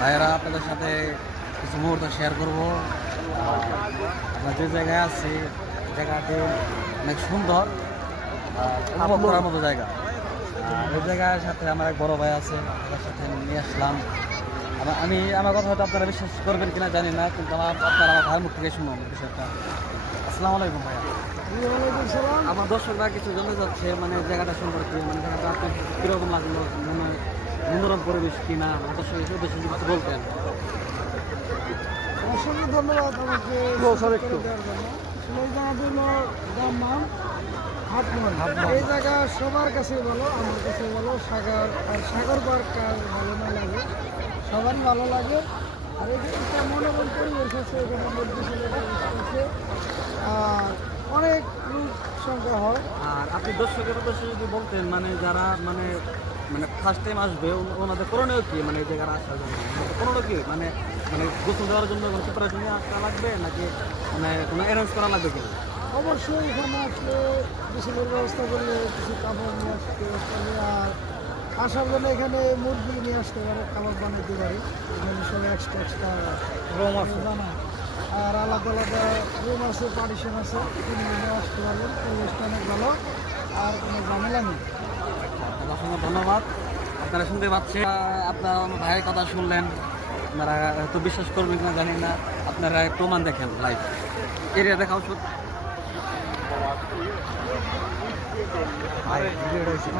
ভাইয়েরা আপনাদের সাথে কিছু মুহূর্ত শেয়ার করব। আমরা যে জায়গায় আছি জায়গাটি অনেক সুন্দর, উপভোগ করার মতো জায়গা। এই জায়গার সাথে আমার এক বড় ভাই আছে, তার সাথে নিয়ে আসলাম। আমার কথা হয়তো আপনারা বিশ্বাস করবেন কিনা জানি না, কিন্তু আপনারা আমার ভাইয়ের মুখ থেকে শুনুন বিষয়টা। আসসালামু আলাইকুম ভাইয়া। আমার দর্শকরা কিছু জানতে যাচ্ছে, মানে জায়গাটা সম্পর্কে, মানে জায়গাটা আপনার কীরকম লাগলো, মানে মনোরম পরিবেশ কিনা, দর্শক হিসেবে বেশি কিছু বলতেন। অসংখ্য ধন্যবাদ আমাকে একটু দেওয়ার জন্য। এই জায়গাটা হলো দাম্মাম হাটমোহন। এই জায়গা সবার কাছে ভালো, আমার কাছে ভালো। সাগর পার্ক আর ভালো না লাগে, সবারই ভালো লাগে। আর একটা মনোরম পরিবেশ আছে, এখানে মসজিদের ব্যবস্থা আছে, আর অনেক লোক সংখ্যা হয়। আর আপনি দর্শকের উদ্দেশ্যে যদি বলতেন, মানে যারা মানে মানে ফার্স্ট টাইম আসবে ওনাদের করণীয় কি, মানে এই জায়গায় আসার জন্য করণীয় কি, মানে মানে গোসল দেওয়ার জন্য কোনো প্রিপারেশন নিয়ে আসা লাগবে নাকি মানে কোনো অ্যারেঞ্জ করা লাগবে কিনা? অবশ্যই এখানে আসলে গোসলের ব্যবস্থা করলে কিছু কাপড় নিয়ে আসতে পারে, আর আসার জন্য এখানে মুরগি নিয়ে আসতে পারে, কাবাব বানাতে পারে। এখানে সব এক্সট্রা রুম আছে, আর আলাদা আলাদা রুম আছে, পার্টিশন আছে, তিনি নিয়ে আসতে পারবেন। পরিবেশটা অনেক ভালো, আর কোনো ঝামেলা নেই। অসংখ্য ধন্যবাদ। আপনারা শুনতে পাচ্ছেন, আপনারা আমার ভাইয়ের কথা শুনলেন। আপনারা হয়তো বিশ্বাস করবেন কিনা জানি না, আপনারা প্রমাণ দেখেন লাইভ এরিয়া দেখাও শুধু। ভিডিও হয়েছে।